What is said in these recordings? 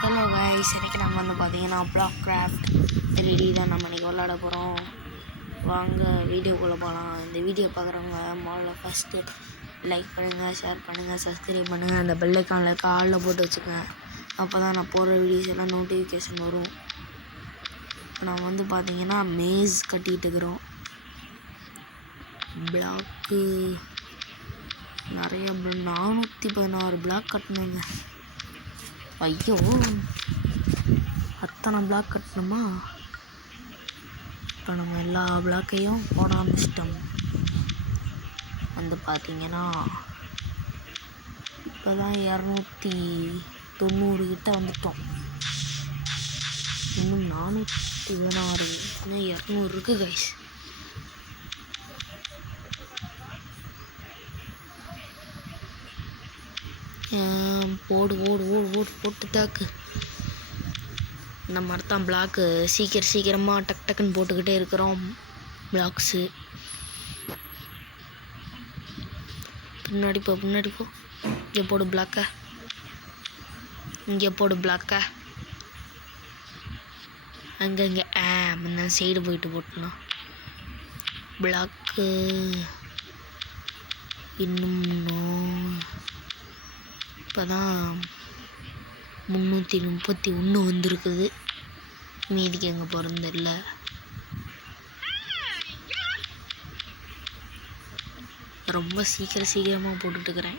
Hello guys, இன்றைக்கி நம்ம பார்த்தீங்கன்னா பிளாக் கிராஃப்ட் 3D தான் நம்ம இன்றைக்கி விளாட போகிறோம். வாங்க வீடியோக்குள்ளே போகலாம். இந்த வீடியோ பார்க்குறவங்க முதல்ல ஃபஸ்ட்டு லைக் பண்ணுங்கள், ஷேர் பண்ணுங்கள், சப்ஸ்கிரைப் பண்ணுங்கள், அந்த பெல் ஐக்கானில் இருக்க ஆளில் போட்டு வச்சுக்கோங்க. அப்போ தான் நான் போடுற வீடியோஸ் எல்லாம் நோட்டிஃபிகேஷன் வரும். இப்போ நான் பார்த்தீங்கன்னா மேஸ் கட்டிகிட்டு இருக்கிறோம். பிளாக்கு நிறைய 416 பிளாக் கட்டணுங்க. ஐயோ, அத்தனை பிளாக் கட்டணுமா? இப்போ நம்ம எல்லா பிளாக்கையும் போட ஆரம்பிச்சிட்டோம். பார்த்தீங்கன்னா இப்போ தான் 290 கிட்ட வந்துட்டோம். இன்னும் 416 இன்னும் 200 இருக்குது கைஸ். போடு ஓடு ஓடு ஓடு போட்டு தாக்கு. இந்த மாதிரி தான் பிளாக்கு சீக்கிரமாக டக்குன்னு போட்டுக்கிட்டே இருக்கிறோம். பிளாக்ஸு பின்னாடி போ இங்கே போடு பிளாக்கை, இங்கே போடு பிளாக்கை, அங்கே முன்ன சைடு போயிட்டு போட்டலாம் பிளாக்கு. இன்னும் இப்போ தான் 331 வந்திருக்குது. மீதிக்கு எங்கே போகிறது தெரியல. ரொம்ப சீக்கிரமாக போட்டுட்டுருக்கிறேன்.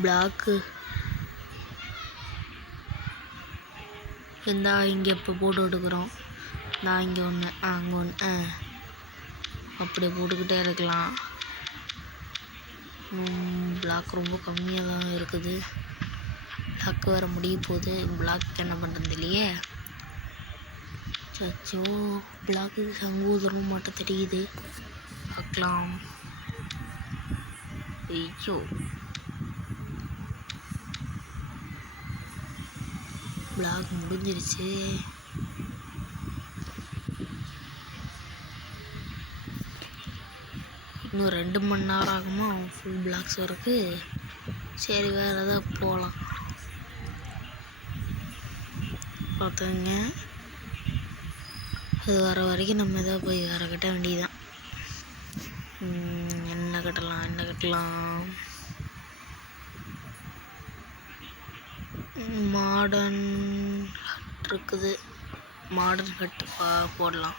பிளாக்கு இந்தா இங்கே இப்போ போட்டுக்கிறோம். நான் இங்கே ஒன்று அங்கே ஒன்று அப்படியே போட்டுக்கிட்டே இருக்கலாம். பிளாக் ரொம்ப கம்மியாக தான் இருக்குது. பிளாக் வேறு முடிய போகுது. பிளாக் என்ன பண்ணுறது இல்லையே. சச்சோ, பிளாக்கு சங்கூதரம் மட்டும் தெரியுது. பார்க்கலாம். ஐயோ, பிளாக் முடிஞ்சிருச்சு. இன்னும் 2 மணி நேரம் ஆகுமா ஃபுல் பிளாக்ஸ் வரைக்கு. சரி, வேறு எதாவது போகலாம். பார்த்துங்க, அது வர வரைக்கும் நம்ம எதாவது போய் வேறு கட்ட வேண்டியதுதான். என்ன கட்டலாம் மாடர்ன் ஹட் இருக்குது. மாடர்ன் ஹட்டு போடலாம்.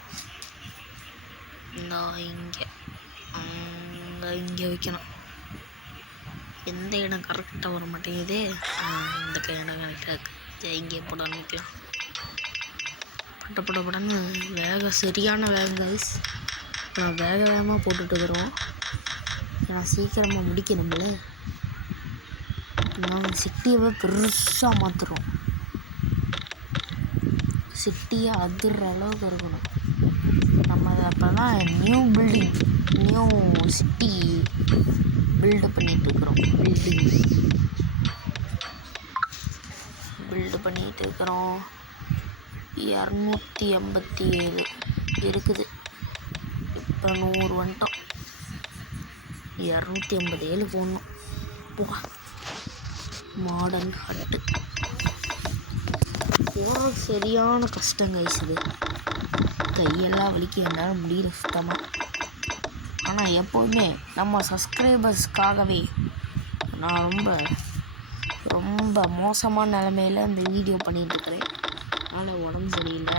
இங்கே வைக்கணும். எந்த இடம் கரெக்டாக வர மாட்டேங்குது. இந்த இடம் கரெக்டாக இருக்குது. இங்கே போட ஆரம்பிக்கலாம். படன்னு சரியான வேகம் கைஸ். நான் வேகமாக போட்டுட்டுருக்குறோம். நான் சீக்கிரமாக முடிக்கணும்ல. நாங்கள் சிட்டியவே பெருசாக மாற்றுறோம். சிட்டியை அதிர்ற அளவுக்கு இருக்கணும். நம்ம அப்போ தான் நியூ சிட்டி பில்டு பண்ணிகிட்ருக்குறோம். பில்டு பண்ணிகிட்டு இருக்கிறோம். 287 இருக்குது. இப்போ 100 வந்துட்டோம். 287 போடணும். மாடர்ன் ஹட்டு போகிறது சரியான கஷ்டம் கைஸ். இது கையெல்லாம் வலிக்க என்னால் முடியல சுத்தமாக. ஆனால் எப்போதுமே நம்ம சப்ஸ்கிரைபர்ஸ்க்காகவே நான் ரொம்ப மோசமான நிலமையில் இந்த வீடியோ பண்ணிகிட்ருக்கிறேன். அதனால் உடம்பு சரியில்லை.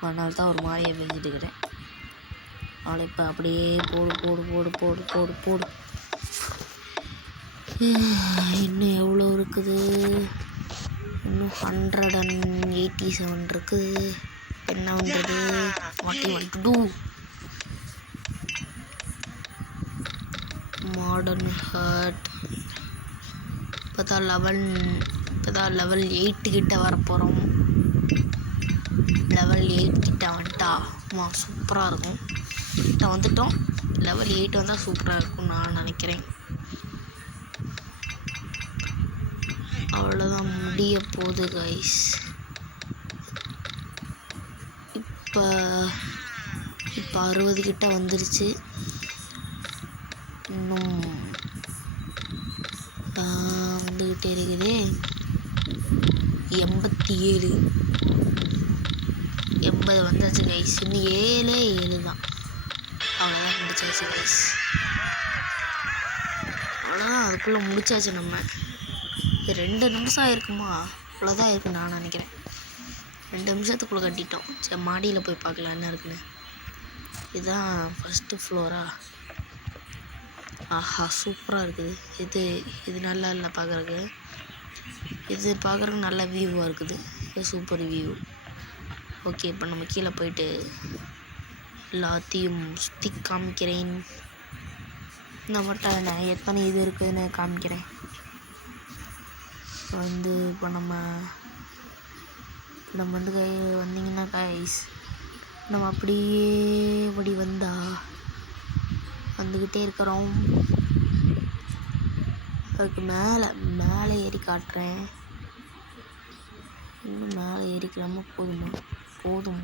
அதனால தான் ஒரு மாதிரியாக பேசிட்டு இருக்கிறேன். அதனால் இப்போ அப்படியே போடு. இன்னும் எவ்வளோ இருக்குது? இன்னும் 187 இருக்குது. என்ன பண்ணுறது? what மாடர்ன் ஹட் இப்போ தான் லெவல் 8 கிட்ட வரப்போகிறோம். லெவல் 8 கிட்ட வந்துட்டா சூப்பராக இருக்கும். கிட்ட வந்துட்டோம். லெவல் 8 வந்தால் சூப்பராக இருக்கும்னு நான் நினைக்கிறேன். அவ்வளோதான், முடிய போகுது கைஸ். இப்போ 60 கிட்ட வந்துருச்சு. இன்னும் வந்துக்கிட்டே இருக்குது. 87 80 வந்தாச்சு கைஸ். இன்னும் 7 தான். அவ்வளோதான், முடிச்சாச்சு கைஸ். அவ்வளோதான், அதுக்குள்ளே முடிச்சாச்சு. நம்ம 2 நிமிஷம் ஆயிருக்குமா? அவ்வளோதான் இருக்குன்னு நான் நினைக்கிறேன். 2 நிமிஷத்துக்குள்ளே கட்டிட்டோம். சரி, மாடியில் போய் பார்க்கலாம் என்ன இருக்குன்னு. இதுதான் ஃபஸ்ட்டு ஃப்ளோரா? ஆஹா, சூப்பராக இருக்குது. இது நல்லா இல்லை பார்க்குறக்கு. இது பார்க்குறக்கு நல்ல வியூவாக இருக்குது. இது சூப்பர் வியூ. ஓகே, இப்போ நம்ம கீழே போயிட்டு எல்லாத்தையும் சுற்றி காமிக்கிறேன். நம்மகிட்ட எத்தனை இது இருக்குதுன்னு காமிக்கிறேன். இப்போ நம்ம வந்தீங்கன்னா கைஸ், நம்ம அப்படியே இப்படி வந்துக்கிட்டே இருக்கிறோம். அதுக்கு மேலே ஏறி காட்டுறேன். இன்னும் மேலே ஏறிக்கலாமா? போதும்.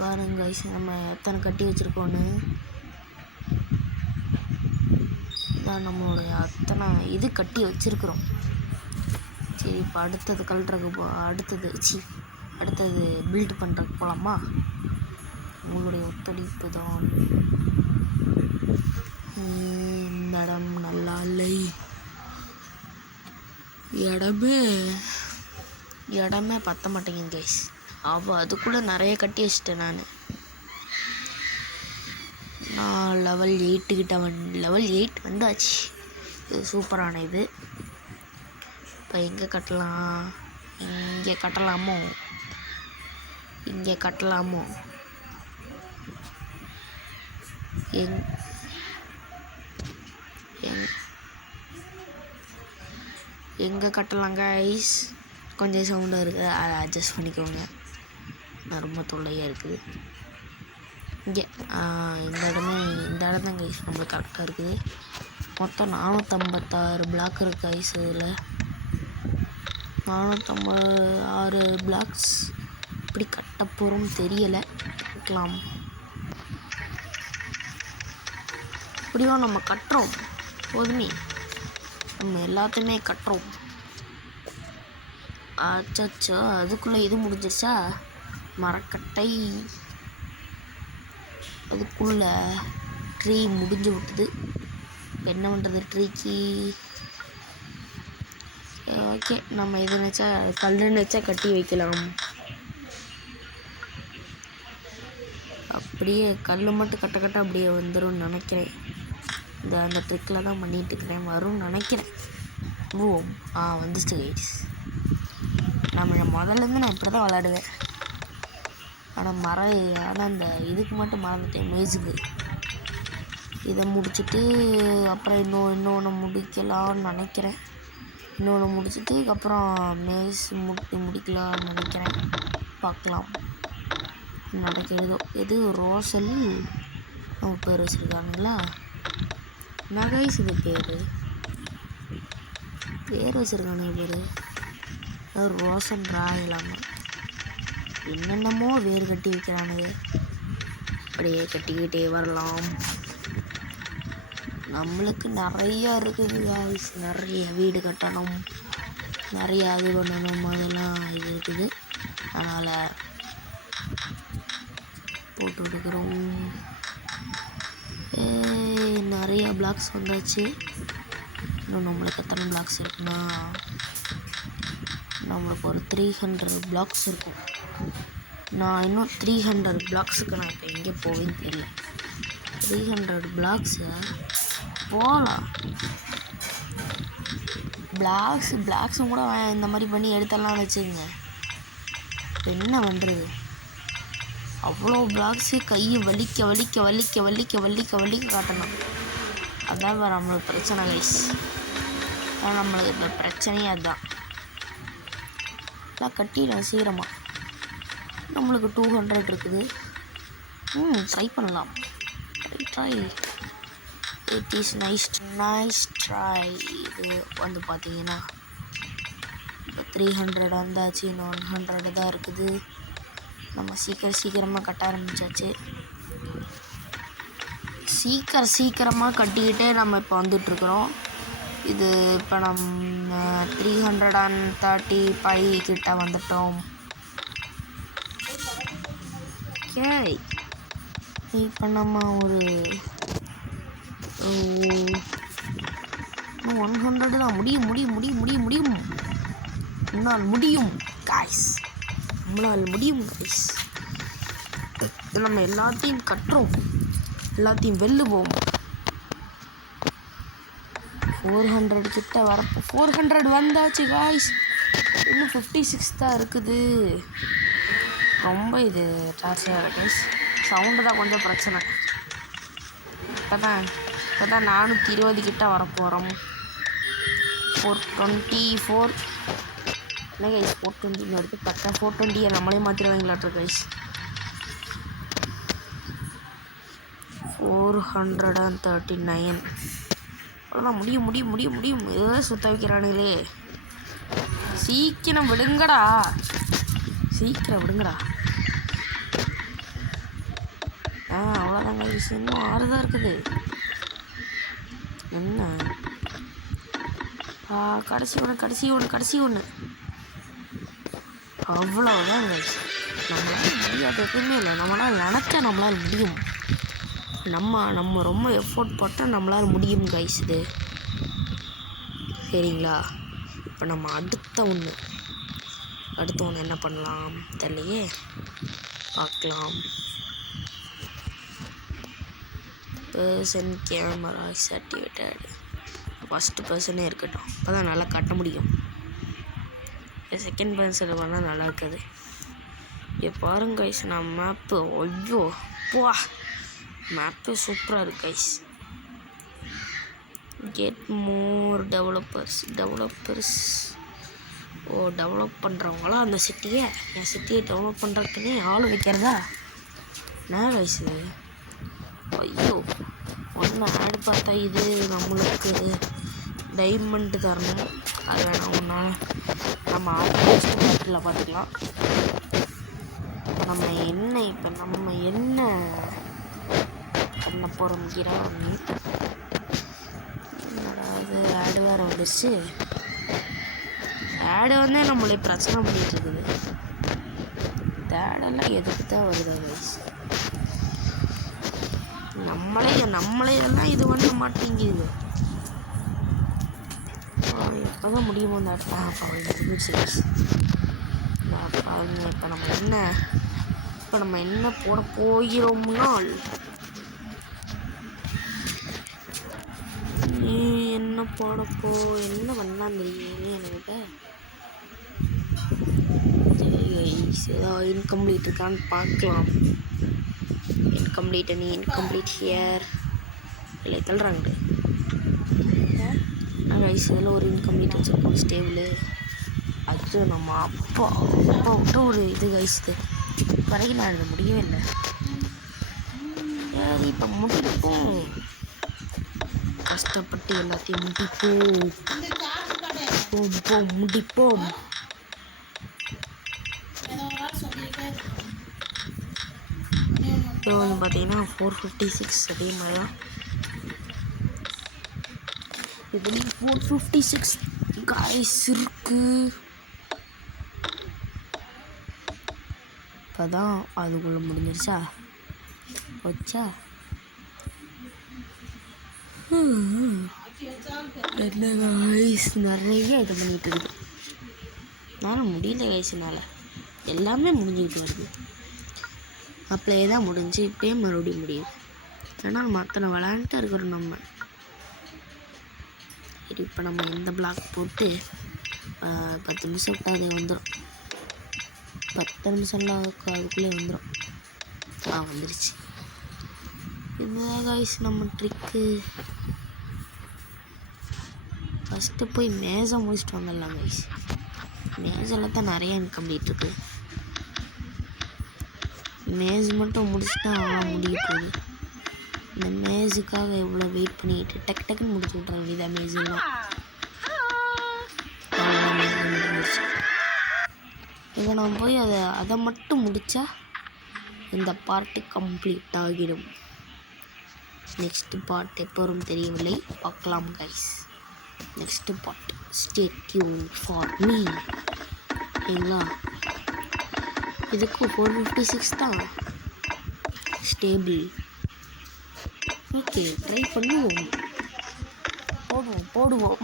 பாருங்க கைஸ், நம்ம எத்தனை கட்டி வச்சுருக்கோன்னு. இதான் நம்மளுடைய அத்தனை இது கட்டி வச்சுருக்குறோம். சரி, இப்போ அடுத்தது பில்ட் பண்ணுறதுக்கு போகலாமா? உங்களுடைய ஒத்துழைப்பு தான். இந்த இடம் நல்லா இல்லை. இடமே பத்த மாட்டேங்குது கைஸ். அதுக்குள்ளே நிறைய கட்டி வச்சிட்டேன். நான் லெவல் 8 வந்தாச்சு. இது சூப்பரான இது. இப்போ எங்கே கட்டலாம்? இங்கே கட்டலாமோ? எங்கே கட்டலாம் கைஸ்? கொஞ்சம் சவுண்டாக இருக்குது, அதை அட்ஜஸ்ட் பண்ணிக்கோங்க. நான் ரொம்ப தொல்லையாக இருக்குது இங்கே. இந்த இடம் தான் கைஸ் நம்மளுக்கு கரெக்டாக இருக்குது. மொத்தம் 456 பிளாக் இருக்குது கைஸ். இதில் 456 பிளாக்ஸ் எப்படி கட்ட போகிறோம்னு தெரியலை. பார்க்கலாம். இப்படியும் நம்ம கட்டுறோம். போதுமே, நம்ம எல்லாத்தையுமே கட்டுறோம். அச்சோ, அதுக்குள்ளே இது முடிஞ்சிருச்சா? மரக்கட்டை. அதுக்குள்ளே ட்ரீ முடிஞ்சு விட்டுது. என்ன பண்ணுறது ட்ரீக்கு? ஓகே, நம்ம இது கல்லுன்னு வச்சா கட்டி வைக்கலாம். அப்படியே கல் மட்டும் கட்ட அப்படியே வந்துடும் நினைக்கிறேன். அந்த ட்ரிக்கில் தான் பண்ணிகிட்டு இருக்கிறேன். வரும்னு நினைக்கிறேன். வந்துச்சு கைஸ். முதல்லேருந்து நான் இப்படி தான் விளையாடுவேன். ஆனால் அந்த இதுக்கு மட்டும் மறந்துட்டேன், மேஜுக்கு. இதை முடிச்சுட்டு அப்புறம் இன்னொன்று முடிக்கலாம்னு நினைக்கிறேன். இன்னொன்று முடிச்சுட்டு அப்புறம் மேஸ் முடிக்கலாம்னு நினைக்கிறேன். பார்க்கலாம் நடக்கிறதோ. எது ரோசல் நம்ம பேர் வச்சுருக்கானுங்களா? நகைஸ் இது பேர் வச்சுருக்கானுங்க. ரோசன் ராயலாங்க. என்னென்னமோ வேறு கட்டி வைக்கிறானுங்க. அப்படியே கட்டிக்கிட்டே வரலாம். நம்மளுக்கு நிறையா இருக்குது காய்ஸ். நிறைய வீடு கட்டணும், நிறையா இது பண்ணணும், அதெல்லாம் இது இருக்குது. அதனால் போட்டு விடுக்கிறோம். நிறையா பிளாக்ஸ் வந்தாச்சு. இன்னும் நம்மளுக்கு எத்தனை பிளாக்ஸ் இருக்குன்னா, நம்மளுக்கு ஒரு 300 பிளாக்ஸ் இருக்கும். நான் இன்னும் 300 பிளாக்ஸுக்கு நான் இப்போ எங்கே போவேன்னு தெரியல. 300 பிளாக்ஸு போகலாம். பிளாக்ஸும் கூட இந்த மாதிரி பண்ணி எடுத்தெல்லாம் வச்சுக்கோங்க. இப்போ என்ன பண்ணுறது? அவ்வளோ பிளாக்ஸு கையை வலிக்க காட்டணும். அதான் வேறு நம்மளுக்கு பிரச்சனை கைஸ். அதான் நம்மளுக்கு இப்போ பிரச்சனையே அதுதான். எல்லாம் கட்டிடும் சீக்கிரமாக. நம்மளுக்கு 200 இருக்குது. ட்ரை பண்ணலாம். Try it is nice try. இது பார்த்தீங்கன்னா இப்போ 300 வந்தாச்சு. இன்னும் 100 தான் இருக்குது. நம்ம சீக்கிரமாக கட்ட ஆரம்பித்தாச்சு. சீக்கிரமாக கட்டிக்கிட்டே நம்ம இப்போ வந்துட்டுருக்குறோம். இது இப்போ நம்ம 335 கிட்ட வந்துட்டோம். ஓகே, இப்போ நம்ம ஒரு 100 தான். முடியும் முடியும் முடியும் முடியும் முடியும் நம்மளால் முடியும் காய்ஸ், நம்மளால் முடியும் காய்ஸ். நம்ம எல்லாத்தையும் கட்டுறோம், எல்லாத்தையும் வெல்லுவோம். 400 கிட்ட வரப்போ 400 வந்தாச்சு காய்ஸ். இன்னும் 56 தான் இருக்குது. ரொம்ப இது டார்ச்சராக இருக்குது கைஸ். சவுண்டு தான் கொஞ்சம் பிரச்சனை. இப்போ தான் 420 கிட்ட வரப்போகிறோம். 424 என்ன கைஸ், 420 எடுத்து பார்த்தா 420 நம்மளே மாற்றிடுவாங்களாட்டு கைஸ். 439 அவ்வளோதான். முடியும் முடியும் முடியும் முடியும். ஏதாவது சுத்த வைக்கிறானுங்களே. சீக்கிரம் விடுங்கடா, சீக்கிரம் விடுங்கடா. அவ்வளோதாங்க கைஸ். இன்னும் 6 தான் இருக்குது. என்ன கடைசி ஒன்று கடைசி ஒன்று கடைசி ஒன்று. அவ்வளோதான் கைஸ். நம்மளால் முடியாது எதுவுமே இல்லை. நம்மளால் நினச்சா நம்மளால் முடியும். நம்ம ரொம்ப எஃபோர்ட் போட்டால் நம்மளால் முடியும் கைஸ் இது. சரிங்களா? இப்போ நம்ம அடுத்த ஒன்று என்ன பண்ணலாம் தெரியலையே, பார்க்கலாம். Person camera activated. ஃபஸ்ட்டு பர்சனே இருக்கட்டும், அப்போ தான் நல்லா கட்ட முடியும். செகண்ட் பர்சன் பண்ணால் நல்லா இருக்காது. இங்கே பாருங்க கைஸ், நான் மேப்பு ஐயோ பா, மேப்பு சூப்பராக இருக்கு guys. Get more developers. Oh, develop பண்ணுறவங்களாம் அந்த சிட்டியை, என் சிட்டியை டெவலப் பண்ணுறதுக்குன்னே ஆள் வைக்கிறதா? என்ன கைஸ் இது? ஐயோ, ஒன்று ஆடு பார்த்தா இது நம்மளுக்கு டைமண்ட் தரணும். அது வேணாம், ஒன்றா நம்ம ஆப்ஷனில் பார்த்துக்கலாம். நம்ம என்ன பண்ண போகிறோம் கிராமி? அதாவது ஆடு வேறு வந்துடுச்சு. ஆடு வந்து நம்மளே பிரச்சனை பண்ணிகிட்டு இருக்குது. இந்த ஆடெல்லாம் எதுக்கு தான் வருதா கைஸ்? நம்மளையெல்லாம் இது பண்ண மாட்டேங்குது. எப்போ தான் முடியுமோ அந்த முடிஞ்சிச்சு கைஸ். இப்போ நம்ம என்ன போட போகிறோம்னால், என்ன பண்ணலாம் தெரியல எனக்கு. ஏதாவது இன்கம்ப்ளீட் இருக்கான்னு பார்க்கலாம். இன்கம்ப்ளீட் ஹியர் இல்லை தள்ளுறாங்க கைஸ். இதில் ஒரு இன்கம்ப்ளீட் வச்சுருக்கோம் ஸ்டேபிள். அது நம்ம அப்பா விட்டு ஒரு இது கைஸ். இது வரைக்கும் நான் இதை முடியவே இல்லை. சரி, இப்போ முடிப்போம். கஷ்டப்பட்டு எல்லாத்தையும் முடிப்போம். இப்போ வந்து பார்த்தீங்கன்னா 456 அதே மாதிரி தான். இப்படி 456 காய்ஸ் இருக்கு. இப்போ தான் அதுக்குள்ளே முடிஞ்சிருச்சா வச்சா. என்ன காய்ஸ், நிறைய இது பண்ணிகிட்டு இருக்குது. நானும் முடியல கைஸ்னால எல்லாமே முடிஞ்சுக்கிட்டு வருது. அப்படியே தான் முடிஞ்சு, இப்படியே மறுபடியும் முடியுது. ஆனால் மற்றனை விளையாண்டுட்டு இருக்கிறோம் நம்ம. சரி, இப்போ நம்ம இந்த பிளாக் போட்டு 10 நிமிஷம் விட்டால் அது வந்துடும். 10 நிமிஷம்லாம் அதுக்குள்ளே வந்துடும். வந்துருச்சு. இதுதான் காய்ஸ் நம்ம ட்ரிக்கு. ஃபஸ்ட்டு போய் மேஜை முடிச்சுட்டு வந்துடலாம் கைஸ். மேஜில் தான் நிறைய இன்கம்ப்ளீட் இருக்குது. மேஜ் மட்டும் முடிச்சுட்டா முடிய போகுது. இந்த மேஜுக்காக எவ்வளோ வெயிட் பண்ணிக்கிட்டு டக்குன்னு முடிச்சு விட்ற வேண்டியதா மேஜெல்லாம். இப்போ நான் போய் அதை மட்டும் முடித்தா இந்த பார்ட்டு கம்ப்ளீட் ஆகிடும். நெக்ஸ்ட் பார்ட் எப்போ வரும் தெரியவில்லை, பார்க்கலாம் guys. Next part stay tune for me. சரிங்களா, இதுக்கு 456 தான் ஸ்டேபிள். ஓகே, ட்ரை பண்ணுவோம், போடுவோம்.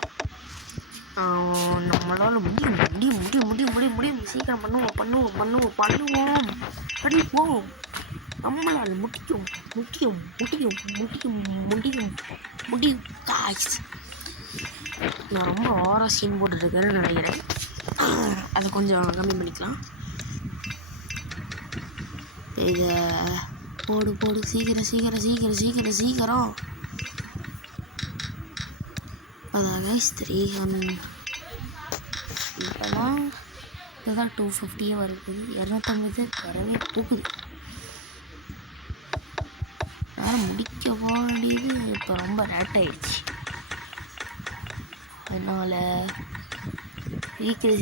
நம்மளால் முடியும் முடியும் முடியும் முடியும் முடியும் முடியும் சீக்கிரம் பண்ணுவோம். நம்மளால் முடியும் காய்ஸ். நான் ரொம்ப ஓவராக சீன் போட்டுருக்கேன்னு நினைக்கிறேன். அதை கொஞ்சம் கம்மி பண்ணிக்கலாம். இதை போடு சீக்கிரம். அதான் கைஸ் 300 இப்போலாம் இதுதான் 250 வருது. 250 வரவே போகுது. நான் முடிக்க போக வேண்டியது இப்போ ரொம்ப லேட் ஆயிடுச்சு. அதனால்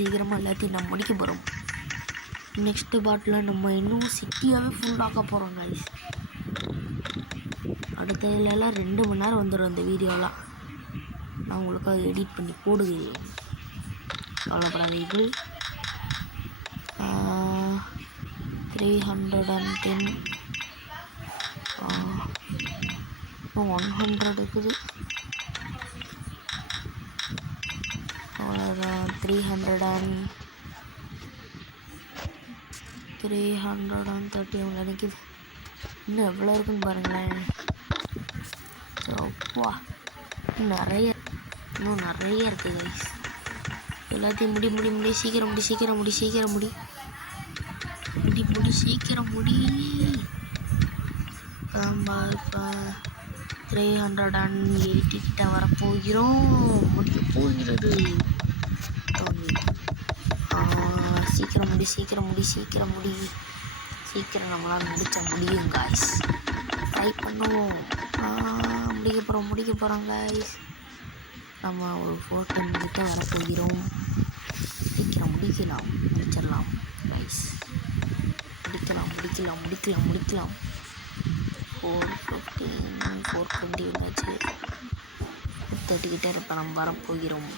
சீக்கிரமாக எல்லாத்தையும் நம்ம முடிக்க போகிறோம். நெக்ஸ்ட்டு பாட்டில் நம்ம இன்னும் சிட்டியாகவே ஃபுல்லாக்க போகிறோம் கைஸ். அடுத்ததுலலாம் 2 மணி நேரம் வந்துடும் இந்த வீடியோலாம். நான் உங்களுக்காக எடிட் பண்ணி போடுகிறேன், கவலைப்படாதீர்கள். 310 100 இருக்குது. அவ்வளோதான். 330 நினைக்குது. இன்னும் எவ்வளோ இருக்குன்னு பாருங்களேன். அப்பா இன்னும் நிறைய இருக்குது கைஸ். எல்லாத்தையும் முடி சீக்கிரம் முடி. 380 கிட்ட வரப்போகிறோம். முடிய போகிறது. சீக்கிரம் முடி. நம்மளால் முடியும் காய்ஸ். ட்ரை பண்ணுவோம். முடிக்க போகிறோம் காய்ஸ். நம்ம ஒரு 14 கிட்ட வரப்போகிறோம். முடிச்சிடலாம் காய்ஸ். முடிக்கலாம். 415 420 வந்தாச்சு. 30 கிட்ட இப்போ நம்ம வரப்போகிறோம்.